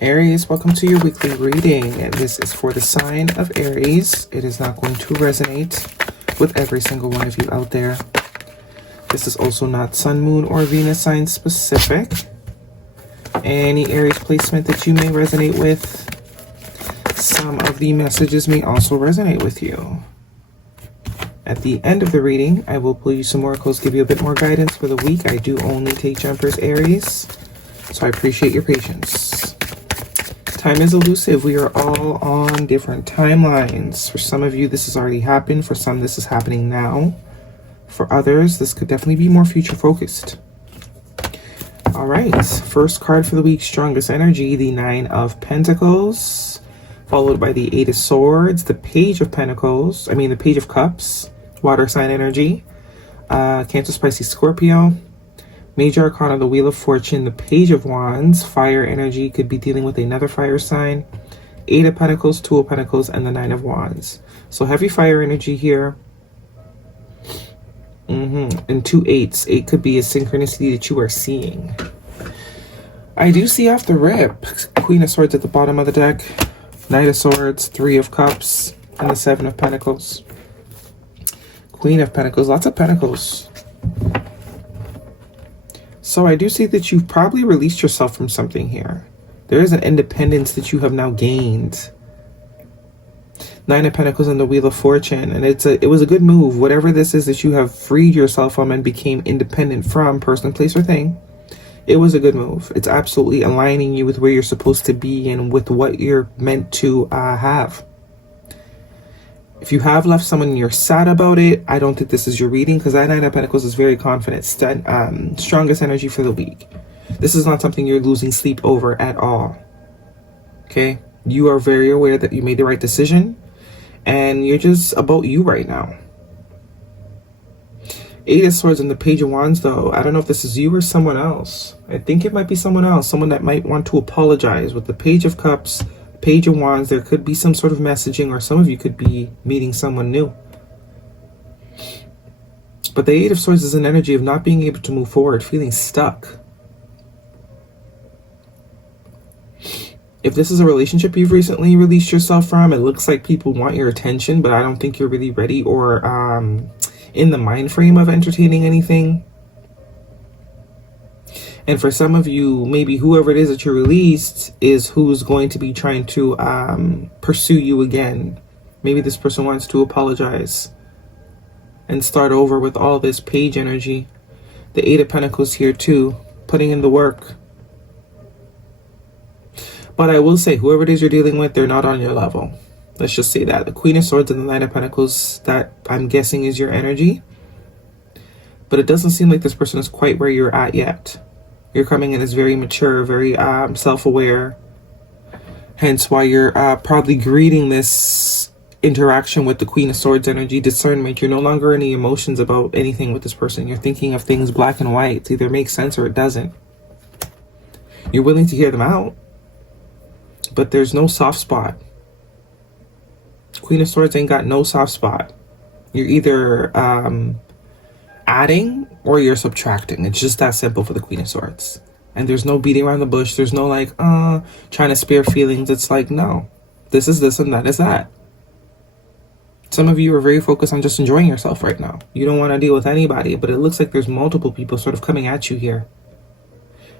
Aries, welcome to your weekly reading. And this is for the sign of Aries. It is not going to resonate with every single one of you out there. This is also not Sun, Moon, or Venus sign specific. Any Aries placement that you may resonate with, some of the messages may also resonate with you. At the end of the reading, I will pull you some oracles, give you a bit more guidance for the week. I do only take jumpers, Aries, so I appreciate your patience. Time is elusive. We are all on different timelines. For some of you, this has already happened. For some, this is happening now. For others, this could definitely be more future focused. All right, first card for the week, strongest energy, the Nine of Pentacles, followed by the Eight of Swords, the Page of Pentacles, the Page of Cups, water sign energy, Cancer, Pisces, Scorpio. Major Arcana, the Wheel of Fortune, the Page of Wands, fire energy, could be dealing with another fire sign, Eight of Pentacles, Two of Pentacles, and the Nine of Wands. So heavy fire energy here. And two eights. Eight could be a synchronicity that you are seeing. I do see off the rip, Queen of Swords at the bottom of the deck, Knight of Swords, Three of Cups, and the Seven of Pentacles. Queen of Pentacles, lots of Pentacles. So I do see that you've probably released yourself from something here. There is an independence that you have now gained. Nine of Pentacles and the Wheel of Fortune. And it was a good move. Whatever this is that you have freed yourself from and became independent from, person, place, or thing, it was a good move. It's absolutely aligning you with where you're supposed to be and with what you're meant to have. If you have left someone and you're sad about it, I don't think this is your reading, because that Nine of Pentacles is very confident. Strongest energy for the week. This is not something you're losing sleep over at all. Okay? You are very aware that you made the right decision, and you're just about you right now. Eight of Swords and the Page of Wands, though. I don't know if this is you or someone else. I think it might be someone else. Someone that might want to apologize. With the Page of Cups, Page of Wands, there could be some sort of messaging, or some of you could be meeting someone new. But the Eight of Swords is an energy of not being able to move forward, feeling stuck. If this is a relationship you've recently released yourself from, it looks like people want your attention, but I don't think you're really ready or in the mind frame of entertaining anything. And for some of you, maybe whoever it is that you released is who's going to be trying to pursue you again. Maybe this person wants to apologize and start over with all this Page energy. The Eight of Pentacles here too, putting in the work. But I will say, whoever it is you're dealing with, they're not on your level. Let's just say that. The Queen of Swords and the Nine of Pentacles, that I'm guessing is your energy. But it doesn't seem like this person is quite where you're at yet. You're coming in as very mature, very self-aware. Hence why you're probably greeting this interaction with the Queen of Swords energy, discernment. You're no longer any emotions about anything with this person. You're thinking of things black and white. It either makes sense or it doesn't. You're willing to hear them out, but there's no soft spot. Queen of Swords ain't got no soft spot. You're either adding or you're subtracting. It's just that simple for the Queen of Swords. And there's no beating around the bush. There's no like trying to spare feelings. It's like, no, this is this and that is that. Some of you are very focused on just enjoying yourself right now. You don't want to deal with anybody, but it looks like there's multiple people sort of coming at you here.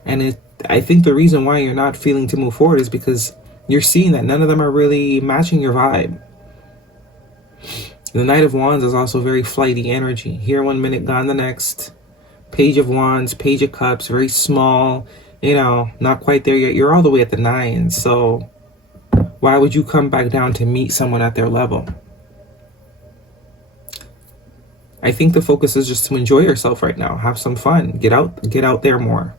And I think the reason why you're not feeling to move forward is because you're seeing that none of them are really matching your vibe. The Knight of Wands is also very flighty energy. Here 1 minute, gone the next. Page of Wands, Page of Cups, very small, not quite there yet. You're all the way at the 9. So why would you come back down to meet someone at their level? I think the focus is just to enjoy yourself right now. Have some fun. Get out there more.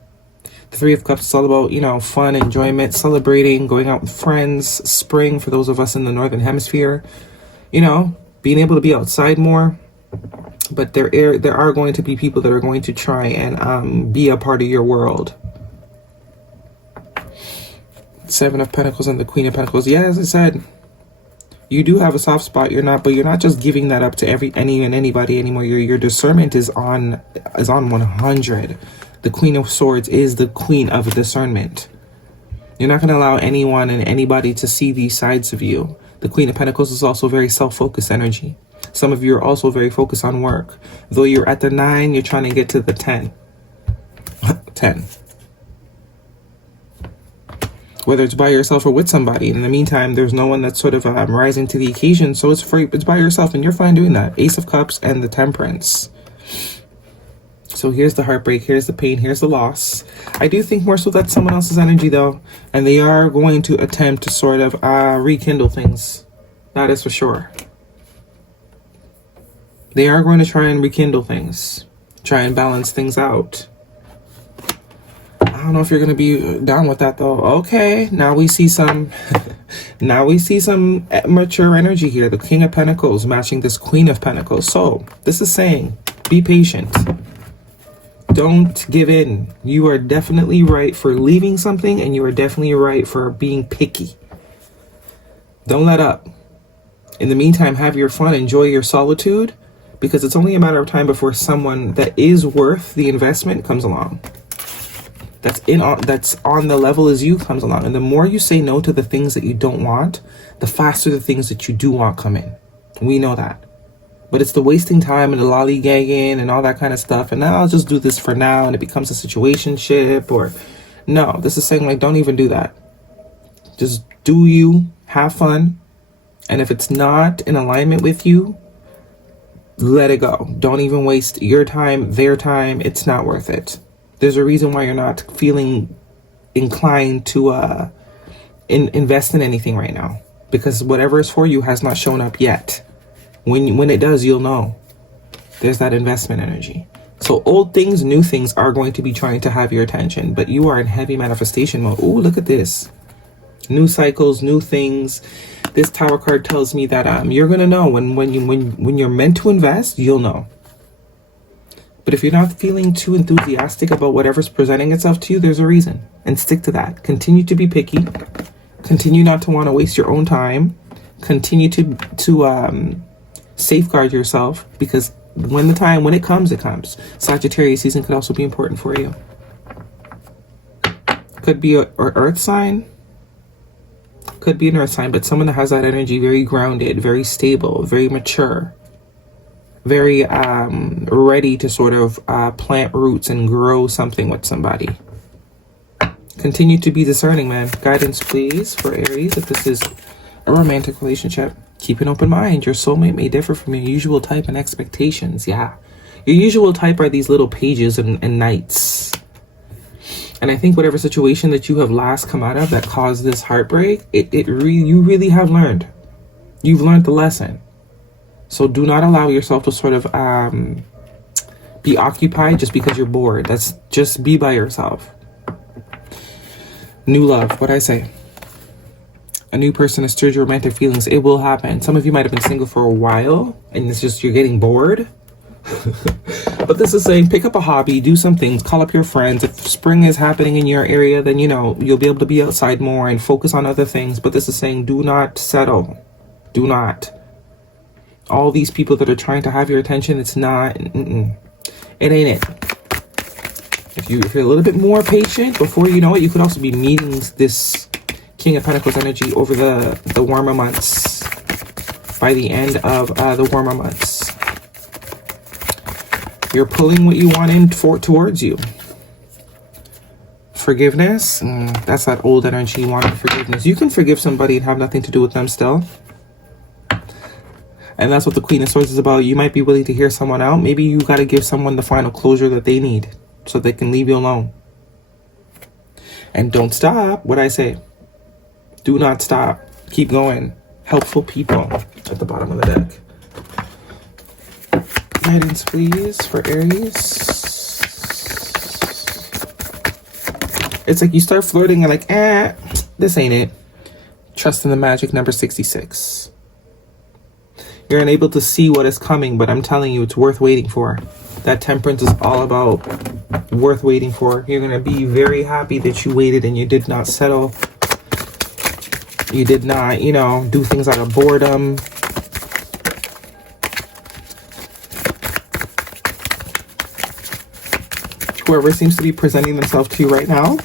The Three of Cups is all about, fun, enjoyment, celebrating, going out with friends, spring for those of us in the Northern Hemisphere, being able to be outside more. But there are going to be people that are going to try and be a part of your world. Seven of Pentacles and the Queen of Pentacles. Yeah, as I said, you do have a soft spot. You're not just giving that up to anybody anymore. Your discernment is on 100. The Queen of Swords is the queen of discernment. You're not going to allow anyone and anybody to see these sides of you. The Queen of Pentacles is also very self-focused energy. Some of you are also very focused on work. Though you're at the 9, you're trying to get to the 10. 10. Whether it's by yourself or with somebody. In the meantime, there's no one that's sort of rising to the occasion. So it's by yourself, and you're fine doing that. Ace of Cups and the Temperance. So here's the heartbreak, here's the pain, here's the loss. I do think more so that's someone else's energy though. And they are going to attempt to sort of rekindle things. That is for sure. They are going to try and rekindle things. Try and balance things out. I don't know if you're going to be down with that though. Okay, now we see some now we see some mature energy here. The King of Pentacles matching this Queen of Pentacles. So this is saying, be patient. Don't give in. You are definitely right for leaving something, and you are definitely right for being picky. Don't let up. In the meantime, have your fun, enjoy your solitude, because it's only a matter of time before someone that is worth the investment comes along. That's on the level as you comes along. And the more you say no to the things that you don't want, the faster the things that you do want come in. We know that. But it's the wasting time and the lollygagging and all that kind of stuff. And now I'll just do this for now, and it becomes a situationship. Or no, this is saying like, don't even do that. Just do you, have fun. And if it's not in alignment with you, let it go. Don't even waste your time, their time. It's not worth it. There's a reason why you're not feeling inclined to invest in anything right now. Because whatever is for you has not shown up yet. When it does, you'll know. There's that investment energy. So old things, new things are going to be trying to have your attention, but you are in heavy manifestation mode. Oh, look at this. New cycles, new things. This Tower card tells me that you're gonna know when you're meant to invest, you'll know. But if you're not feeling too enthusiastic about whatever's presenting itself to you, there's a reason. And stick to that. Continue to be picky. Continue not to want to waste your own time. Continue to safeguard yourself, because when it comes, it comes. Sagittarius season could also be important for you. Could be an earth sign. Could be an earth sign, but someone that has that energy, very grounded, very stable, very mature, very ready to sort of plant roots and grow something with somebody. Continue to be discerning, man. Guidance, please, for Aries, if this is a romantic relationship. Keep an open mind. Your soulmate may differ from your usual type and expectations. Yeah. Your usual type are these little pages and knights. And I think whatever situation that you have last come out of that caused this heartbreak, you really have learned. You've learned the lesson. So do not allow yourself to sort of be occupied just because you're bored. That's just be by yourself. New love, what I say. A new person has stirred your romantic feelings. It will happen. Some of you might have been single for a while and it's just you're getting bored. But this is saying pick up a hobby, do some things, call up your friends. If spring is happening in your area, then you'll be able to be outside more and focus on other things. But this is saying do not settle. Do not. All these people that are trying to have your attention, it's not. It ain't it. If you're a little bit more patient, before you know it, you could also be meeting this King of Pentacles energy over the warmer months. By the end of the warmer months, you're pulling what you want in towards you. Forgiveness, that's that old energy wanting forgiveness. You can forgive somebody and have nothing to do with them still. And that's what the Queen of Swords is about. You might be willing to hear someone out. Maybe you got to give someone the final closure that they need so they can leave you alone. And don't stop. What I say. Do not stop. Keep going. Helpful people at the bottom of the deck. Guidance, please, for Aries. It's like you start flirting and like, this ain't it. Trust in the magic, number 66. You're unable to see what is coming, but I'm telling you, it's worth waiting for. That Temperance is all about worth waiting for. You're going to be very happy that you waited and you did not settle. You did not, do things out of boredom. Whoever seems to be presenting themselves to you right now,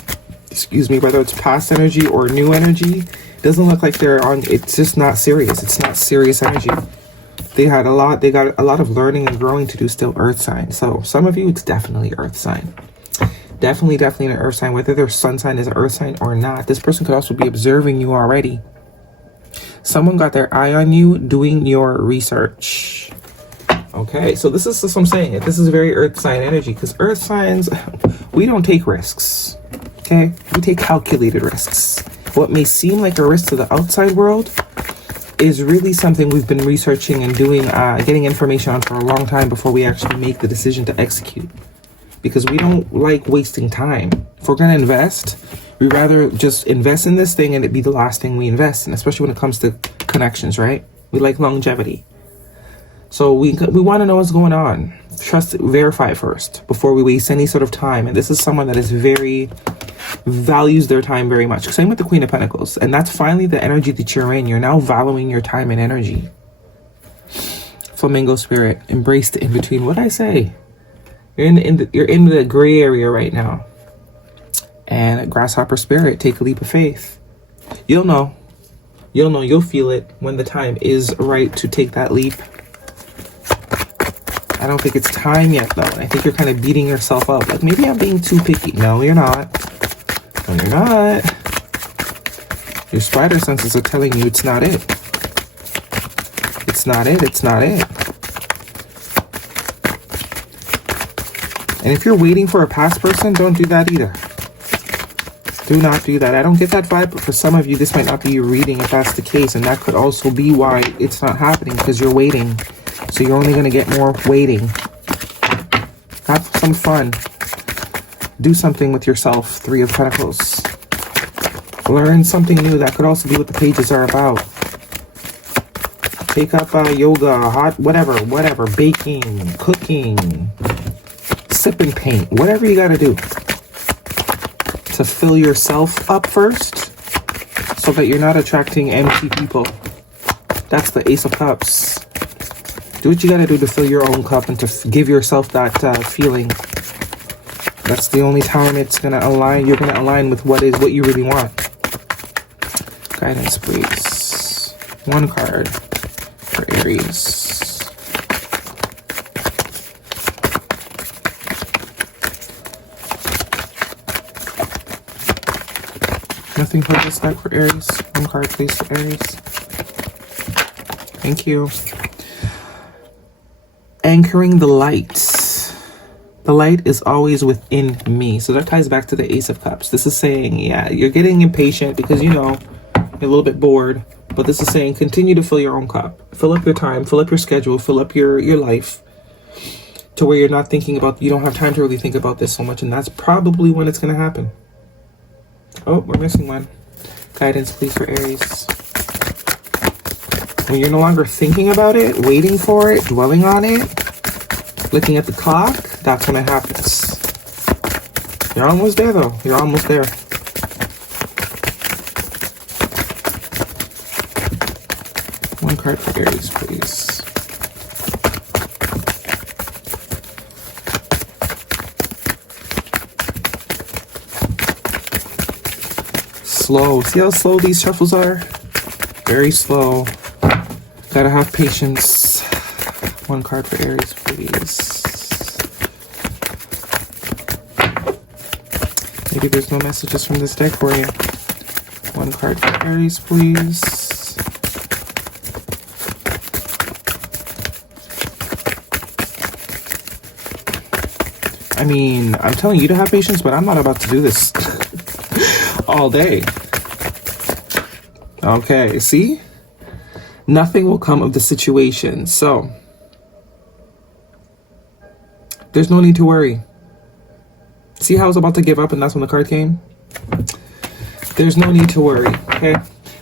excuse me, whether it's past energy or new energy, doesn't look like they're on, it's just not serious. It's not serious energy. They got a lot of learning and growing to do still, earth sign. So some of you, it's definitely earth sign. Definitely an earth sign, whether their sun sign is an earth sign or not. This person could also be observing you already. Someone got their eye on you doing your research. Okay, so this is what I'm saying. This is very earth sign energy, because earth signs, we don't take risks. Okay, we take calculated risks. What may seem like a risk to the outside world is really something we've been researching and doing, getting information on for a long time before we actually make the decision to execute. Because we don't like wasting time. If we're gonna invest, we rather just invest in this thing and it be the last thing we invest in, especially when it comes to connections, right? We like longevity. So we want to know what's going on. Trust, verify it first before we waste any sort of time. And this is someone that is values their time very much. Same with the Queen of Pentacles. And that's finally the energy that you're in. You're now valuing your time and energy. Flamingo spirit, embrace the in-between. What'd I say? You're in the gray area right now. And grasshopper spirit, take a leap of faith. You'll know. You'll feel it when the time is right to take that leap. I don't think it's time yet, though. I think you're kind of beating yourself up. Like, maybe I'm being too picky. No, you're not. No, you're not. Your spider senses are telling you it's not it. It's not it. It's not it. And if you're waiting for a past person, don't do that either. Do not do that. I don't get that vibe, but for some of you, this might not be your reading if that's the case. And that could also be why it's not happening, because you're waiting. So you're only going to get more waiting. Have some fun. Do something with yourself, Three of Pentacles. Learn something new. That could also be what the pages are about. Take up yoga, hot, whatever. Baking, cooking, sipping paint. Whatever you got to do to fill yourself up first so that you're not attracting empty people. That's the Ace of Cups. Do what you gotta do to fill your own cup and to give yourself that feeling. That's the only time it's gonna align. You're gonna align with what you really want. Guidance, please. One card for Aries. Nothing for this deck for Aries. One card, please, for Aries. Thank you. Anchoring the light. The light is always within me. So that ties back to the Ace of Cups. This is saying, yeah, you're getting impatient because, you're a little bit bored. But this is saying continue to fill your own cup. Fill up your time, fill up your schedule, fill up your life to where you're not thinking about, you don't have time to really think about this so much. And that's probably when it's going to happen. Oh, we're missing one. Guidance, please, for Aries. When you're no longer thinking about it, waiting for it, dwelling on it, looking at the clock, that's when it happens. You're almost there, though. You're almost there. One card for Aries, please. Slow. See how slow these shuffles are? Very slow. Gotta have patience. One card for Aries, please. Maybe there's no messages from this deck for you. One card for Aries, please. I mean, I'm telling you to have patience, but I'm not about to do this all day. Okay, see? Nothing will come of the situation. So, there's no need to worry. See how I was about to give up and that's when the card came? There's no need to worry, okay?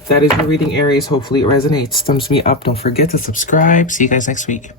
That is your reading, Aries. Hopefully it resonates. Thumbs me up. Don't forget to subscribe. See you guys next week.